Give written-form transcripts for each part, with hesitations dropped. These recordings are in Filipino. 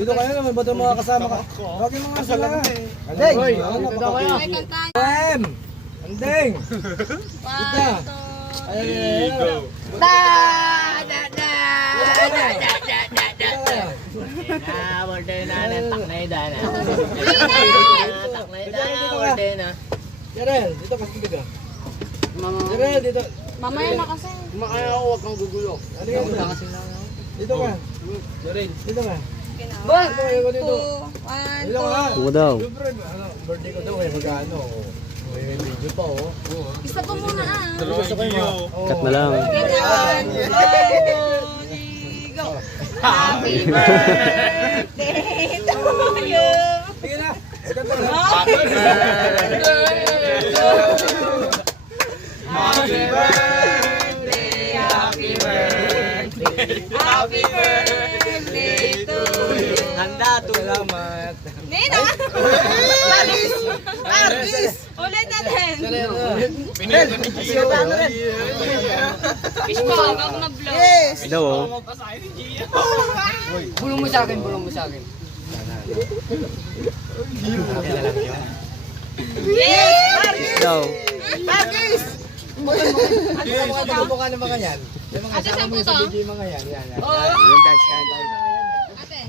Dito kayo naman, ba't mga kasama ka? Huwag yung mga sala. Andeng! Ano daw kayo? Em! Andeng! Kita! Ayun, go! Jarel, dito kasi biga. Jarel, dito. Mamaya na kasi. Kumakaya ako, huwag kang gugulo. Ano yun? Dito ka. Jarel, dito ka. 1, 2, 1, Dito ka. Tungo daw. Siyempre, birthday ko daw eh, magkano. May video pa oh. Isa pa muna ah. Gusto ko yung Cut na lang. Ganyan. 1, 2, 3, go. Happy birthday to you. Sige na. Ito na. Happy birthday. Happy birthday. Happy birthday to you. Handa to. Salamat. Nina! Artist! Ulit natin! Fish ball, wag mag-blow. Yes! Daw oh. Bulong mo sa akin, bulong mo sa akin. Yes! Artist! Daw. Artist! Ano mukha ng mga yan? Yung mga Ate, sama saan mo po yung sa to? video yung mga yan. Yan, yan. Oh! Yung guys, kain tayo. Ate!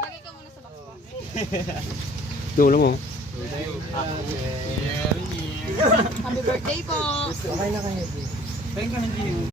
Lagay ka muna sa box po. Dulo mo. Happy birthday po! Okay na kayo.